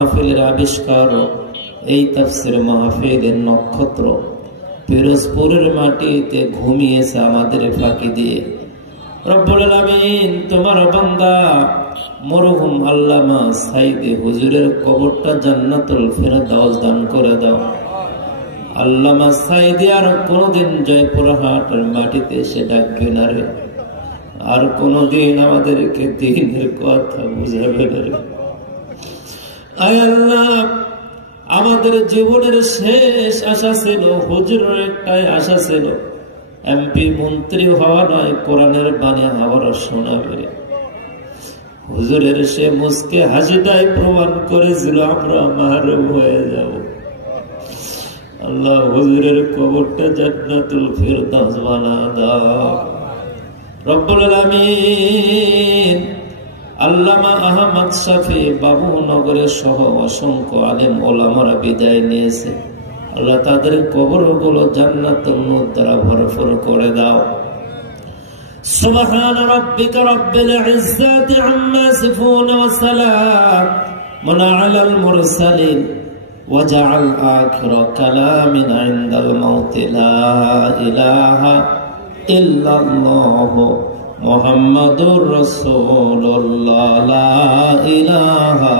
মাহফিলের আবিষ্কার এই তাফসীর মাহফিলের নক্ষত্র পিরোজপুরের মাটিতে ঘুমিয়েছে আমাদের ফাঁকি দিয়ে। রব্বুল আলামিন তোমার বান্দা মরহুম আল্লামা সাইদি হুজুরের কবরটা জান্নাতুল ফেরদাউস দান করে দাও। আল্লামা সাইদি আর কোনদিন জয়পুরহাটের মাটিতে এসে ডাকবে না রে, আর কোনদিন আমাদেরকে দ্বীনের কথা বুঝাবে না রে। আয় আল্লাহ, আমাদের জীবনের শেষ আশা ছিল, হুজুরের একটাই আশা ছিল, এমপি মন্ত্রী হওয়া নয়, কোরআনের বাণী আবারও শোনাবে। হুজুরের সে মুস্কে হাসিটাই প্রমাণ করেছিল আমরা মাহরুম হয়ে যাব। আল্লাহ, হুজুরের কবরটা জান্নাতুল ফিরদাউস বানা দাও। রব্বুল আলামিন আল্লামা আহমদ শফি বাবুনগরের সহ অসংখ্য আলেম ওলামারা বিদায় নিয়েছে। আল্লাহ তাদের কবরগুলো জান্নাতুল নূর দ্বারা ভরপুর করে দাও। সুবহান রাব্বিকা রাব্বিল ইজ্জাতি আম্মা ইয়াসিফুন ওয়া সালামুন আলাল মুরসালিন ওয়াজআল আখিরা কালামিনা ইনদাল মাউতি লা ইলাহা ইল্লাল্লাহ মুহাম্মাদুর রাসূলুল্লাহ লা ইলাহা